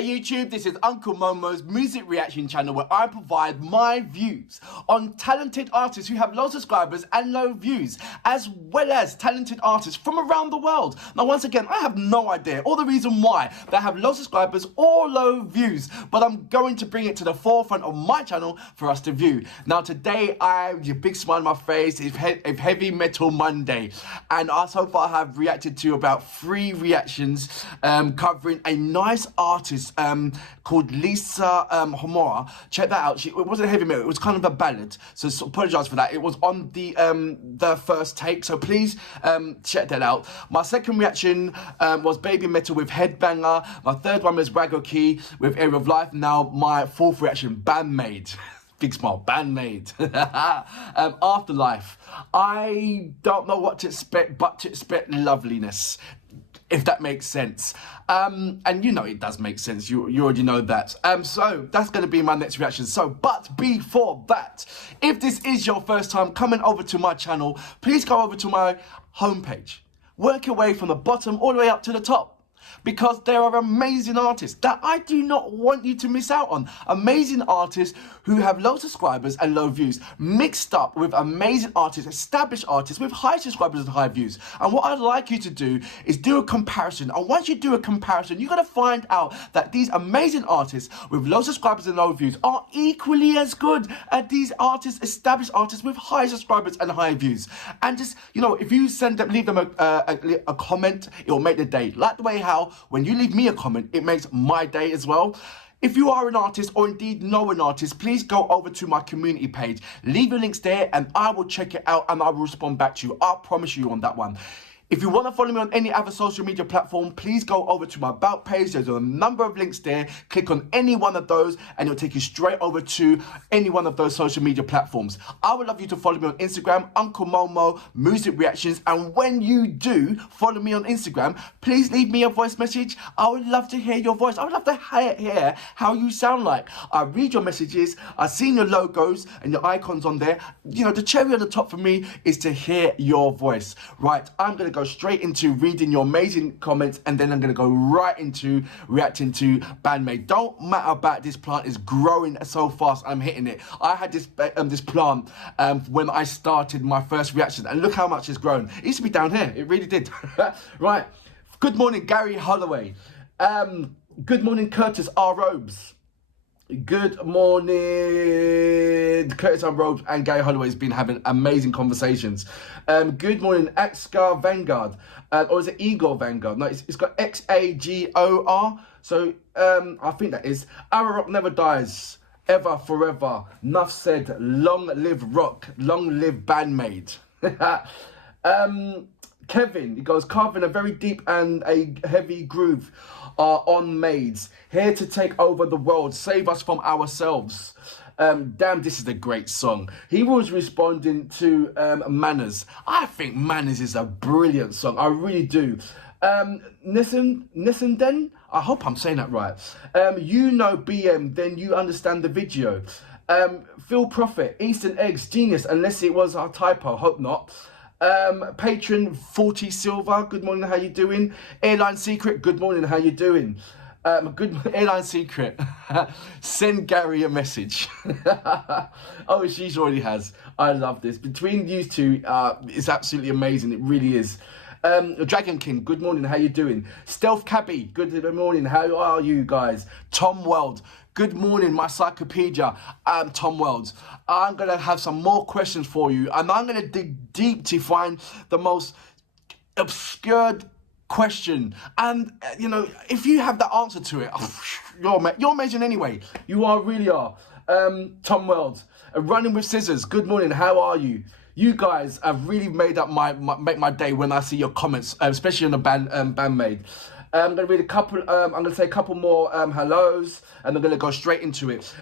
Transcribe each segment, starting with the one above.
Hey YouTube, this is Uncle Momo's music reaction channel where I provide my views on talented artists who have low subscribers and low views, as well as talented artists from around the world. Now once again, I have no idea or the reason why they have low subscribers or low views, but I'm going to bring it to the forefront of my channel for us to view. Now today, I have a big smile on my face, it's Heavy Metal Monday, and so far I have reacted to about 3 reactions covering a nice artist called Lisa Homora. Check that out. It wasn't heavy metal, it was kind of a ballad, so apologise for that. It was on the first take, so please check that out. My second reaction was Baby Metal with Headbanger. My third one was Ragoki with Area of Life. Now my fourth reaction, BAND-MAID. Big smile, BAND-MAID. Afterlife. I don't know what to expect, but to expect loveliness, if that makes sense. And you know it does make sense, you already know that. So that's going to be my next reaction. But before that, if this is your first time coming over to my channel, please go over to my homepage. Work your way from the bottom all the way up to the top, because there are amazing artists that I do not want you to miss out on. Amazing artists who have low subscribers and low views, mixed up with amazing artists, established artists with high subscribers and high views. And what I'd like you to do is do a comparison. And once you do a comparison, you're going to find out that these amazing artists with low subscribers and low views are equally as good as these artists, established artists with high subscribers and high views. And just, you know, if you leave them a comment, it will make the day. Like the way how when you leave me a comment, it makes my day as well. If you are an artist or indeed know an artist, please go over to my community page. Leave your links there and I will check it out and I will respond back to you. I promise you on that one. If you want to follow me on any other social media platform, please go over to my About page. There's a number of links there. Click on any one of those and it'll take you straight over to any one of those social media platforms. I would love you to follow me on Instagram, Uncle Momo Music Reactions. And when you do follow me on Instagram, please leave me a voice message. I would love to hear your voice. I would love to hear how you sound like. I read your messages. I've seen your logos and your icons on there. You know, the cherry on the top for me is to hear your voice. Right, I'm going to go straight into reading your amazing comments, and then I'm going to go right into reacting to BAND-MAID. Don't matter about this plant is growing so fast, I'm hitting it. I had this plant when I started my first reaction, and look how much it's grown. It used to be down here, it really did. Right, good morning Gary Holloway. Good morning Curtis R. Robes. Good morning, Curtis R. Robes and Gary Holloway has been having amazing conversations. Good morning, Xgar Vanguard, or is it Igor Vanguard? No, it's got Xagor. So I think that is Our Rock Never Dies, Ever Forever. Nuff said, long live rock, long live BAND-MAID. Kevin, he goes, carving a very deep and a heavy groove are on maids, here to take over the world, save us from ourselves. Damn, this is a great song. He was responding to Manners. I think Manners is a brilliant song, I really do. Nissenden, I hope I'm saying that right. You know BM, then you understand the video. Phil Prophet, Eastern Eggs, genius, unless it was a typo, hope not. Patron 40 Silver, good morning, how you doing? Airline Secret, good morning, how you doing? Good Airline Secret, send Gary a message. Oh, she already has. I love this. Between you two, it's absolutely amazing. It really is. Dragon King, good morning, how you doing? Stealth Cabby, good morning, how are you guys? Tom Weld, good morning, my Cyclopedia. Tom Wells. I'm going to have some more questions for you, and I'm going to dig deep to find the most obscure question. And, you know, if you have the answer to it, you're amazing anyway. You really are. Tom Wells, Running with Scissors, good morning, how are you? You guys have really made up make my day when I see your comments, especially on the BAND-MAID. I'm going to read a couple, I'm going to say a couple more hellos, and I'm going to go straight into it.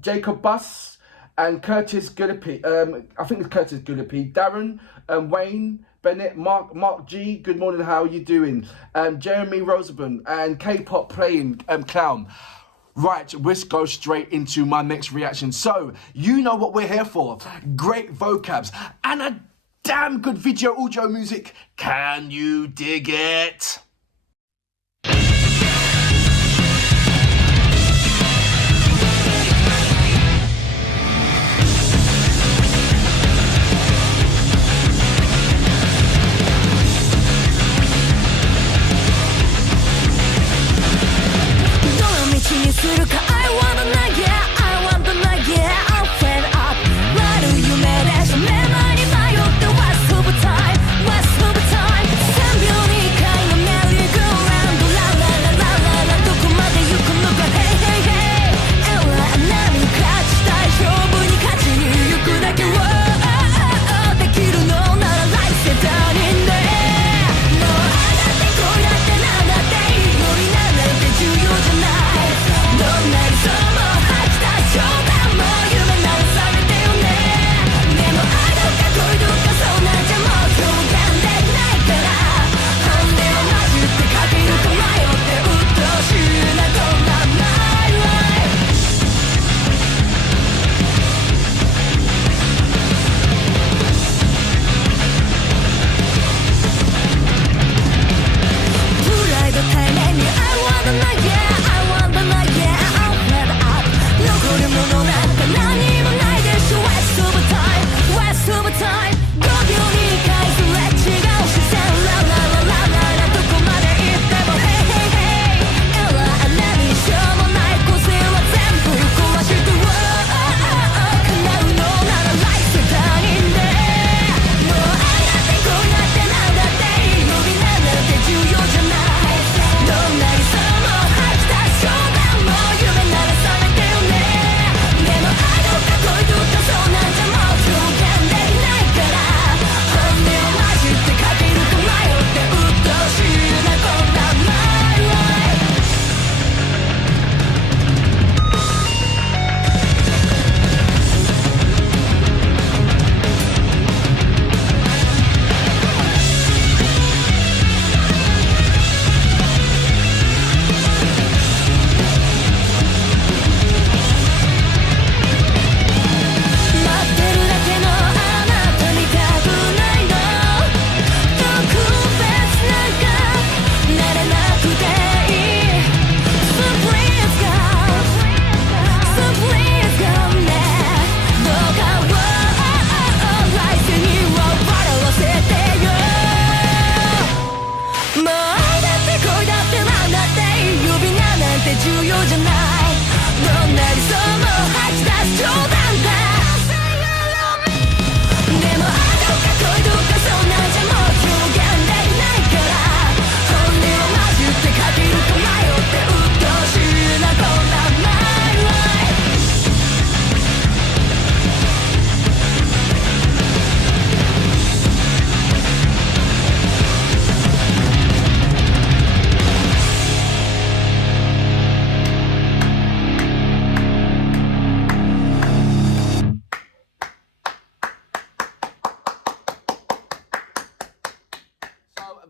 Jacob Buss and Curtis Gullipy, I think it's Curtis Gullipy, Darren, Wayne, Bennett, Mark G, good morning, how are you doing? Jeremy Rosenborn and K-pop playing clown. Right, let's go straight into my next reaction. So, you know what we're here for. Great vocabs and a damn good video audio music. Can you dig it?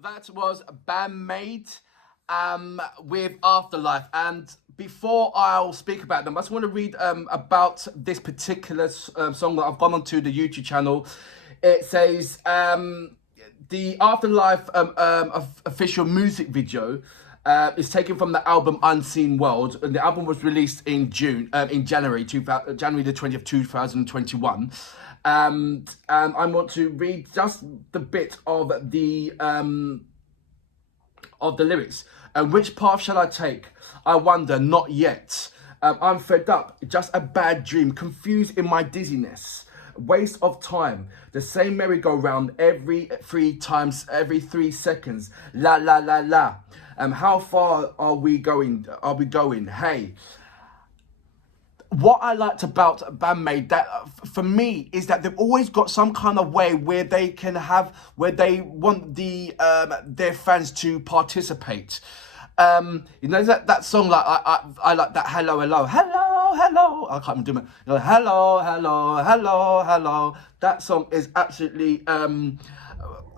That was BAND-MAID with Afterlife. And before I'll speak about them, I just want to read about this particular song that I've gone onto the YouTube channel. It says the Afterlife official music video is taken from the album Unseen World, and the album was released in January the 20th, 2021. And I want to read just the bit of the lyrics. Which path shall I take? I wonder, not yet. I'm fed up, just a bad dream, confused in my dizziness. Waste of time, the same merry-go-round every 3 seconds. La la la la. How far are we going? Hey. What I liked about BAND-MAID, that for me, is that they've always got some kind of way where they want their fans to participate. You know that song, like I like that hello hello hello hello. I can't even do it. You know, hello hello hello hello. That song is absolutely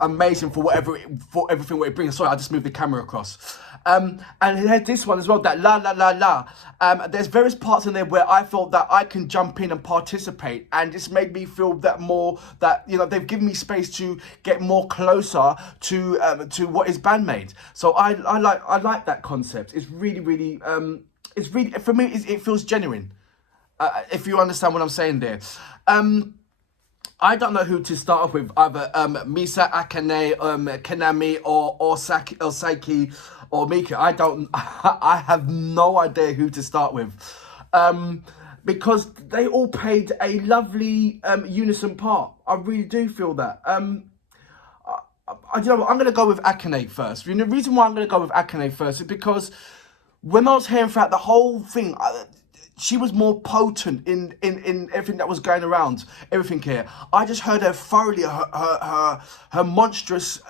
amazing for everything what it brings. Sorry, I just moved the camera across. And here's this one as well, that la la la la. There's various parts in there where I felt that I can jump in and participate, and it's made me feel that more, that, you know, they've given me space to get more closer to what is BAND-MAID. So I like that concept. It's really it's really, for me, it feels genuine. If you understand what I'm saying there. I don't know who to start off with, either Misa, Akane, Kanami, or Saiki, or Mika. I have no idea who to start with, because they all played a lovely unison part. I really do feel that. You know what, I'm going to go with Akane first. You know, the reason why I'm going to go with Akane first is because when I was hearing throughout the whole thing, she was more potent in everything that was going around, everything here. I just heard her thoroughly, her monstrous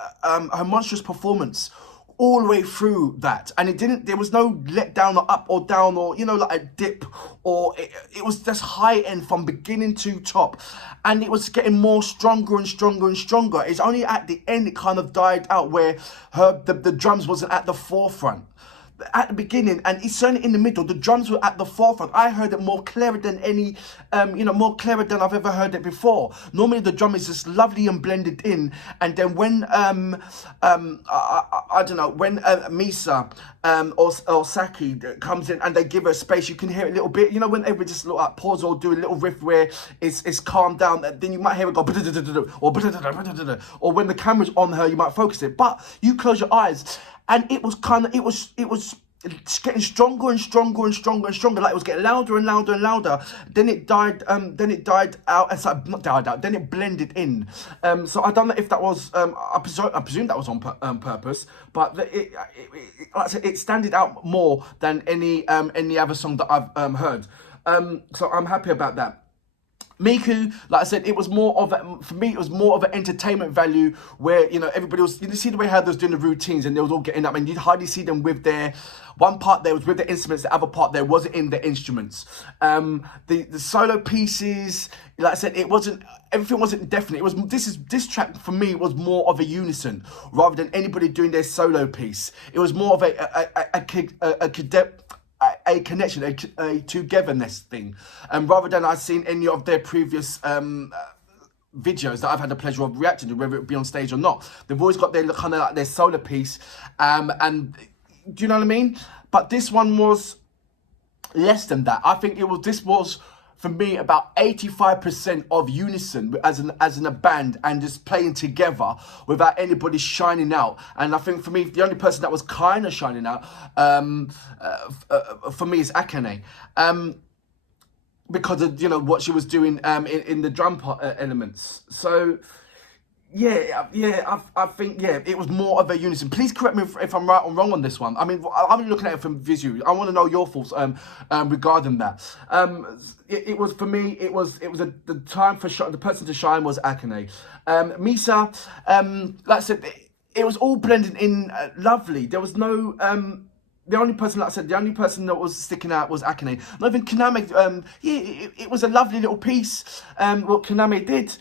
performance all the way through that, and there was no let down or up or down, or, you know, like a dip, or it was just high end from beginning to top, and it was getting more stronger and stronger and stronger. It's only at the end it kind of died out, where the drums wasn't at the forefront. At the beginning, and it's certainly in the middle, the drums were at the forefront. I heard it more clearer than any, more clearer than I've ever heard it before. Normally the drum is just lovely and blended in, and then when I don't know, when Misa or Saki comes in and they give her space, you can hear it a little bit. You know, when everybody just look like pause or do a little riff where it's calmed down, then you might hear it go or when the camera's on her, you might focus it, but you close your eyes. And it was getting stronger and stronger and stronger and stronger. Like, it was getting louder and louder and louder. Then it died. Then it died out. And so not died out. Then it blended in. So I don't know if that was. I presume that was on purpose. But like I said, it standed out more than any other song that I've heard. So I'm happy about that. Miku, like I said, it was more of for me, it was more of an entertainment value, where, you know, everybody was, you see the way how they was doing the routines, and they was all getting up, and you'd hardly see them with their, one part there was with the instruments, the other part there wasn't in the instruments. The solo pieces, like I said, everything wasn't definite. This track for me was more of a unison rather than anybody doing their solo piece. It was more of a connection, a togetherness thing, rather than I've seen any of their previous videos that I've had the pleasure of reacting to, whether it be on stage or not. They've always got their kind of like their solo piece, and do you know what I mean? But this one was less than that. I think this was for me about 85% of unison as in a band, and just playing together without anybody shining out. And I think for me, the only person that was kind of shining out for me is Akane, because of, you know, what she was doing in the drum elements. So I think it was more of a unison. Please correct me if I'm right or wrong on this one. I mean, I'm looking at it from visual. I want to know your thoughts regarding that. It was, for me, it was the time for the person to shine was Akane. Misa, like I said, it was all blended in lovely. There was no the only person, like I said, the only person that was sticking out was Akane. Not even Kaname. It was a lovely little piece. What Kaname did.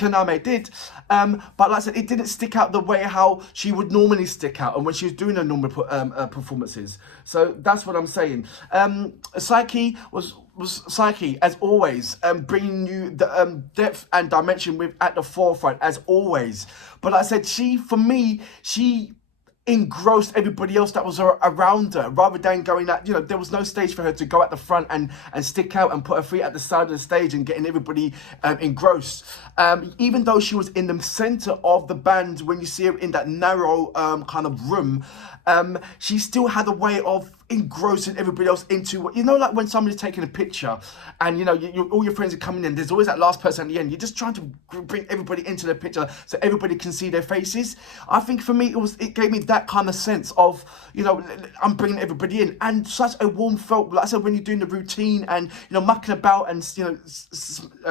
Kaname did, but like I said, it didn't stick out the way how she would normally stick out and when she was doing her normal performances. So that's what I'm saying. Psyche was Psyche, as always, bringing you the depth and dimension with at the forefront, as always. But like I said, for me, she engrossed everybody else that was around her, rather than going at, there was no stage for her to go at the front and stick out and put her feet at the side of the stage and getting everybody engrossed. Even though she was in the center of the band, when you see her in that narrow kind of room, she still had a way of engrossing everybody else into what, like when somebody's taking a picture and all your friends are coming in, there's always that last person at the end. You're just trying to bring everybody into the picture so everybody can see their faces. I think for me it gave me that kind of sense of, I'm bringing everybody in, and such a warm felt, like I said, when you're doing the routine and mucking about and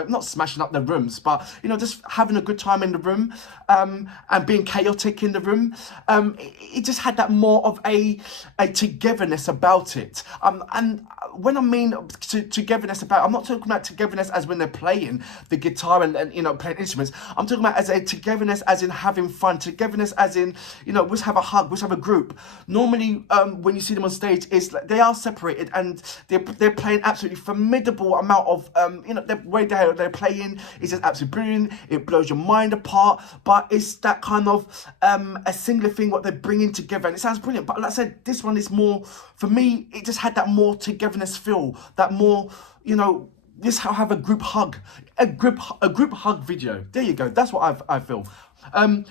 not smashing up the rooms, but just having a good time in the room, and being chaotic in the room. It just had that more of a togetherness about it. And when I mean togetherness about, I'm not talking about togetherness as when they're playing the guitar and playing instruments. I'm talking about as a togetherness as in having fun, togetherness as in, let's have a hug, let's have a group. Normally, when you see them on stage, they are separated and they're playing absolutely formidable amount of, the way they're playing is just absolutely brilliant. It blows your mind apart, but it's that kind of a singular thing what they're bringing together, and it sounds brilliant. But like I said, this one is more, for me, it just had that more togetherness feel, that more, this have a group hug, a group hug video. There you go. That's what I feel.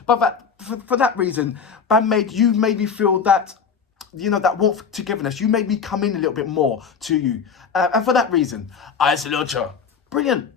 But for that reason, BAND-MAID, you made me feel that, that warmth, togetherness. You made me come in a little bit more to you. And for that reason, I salute you. Brilliant.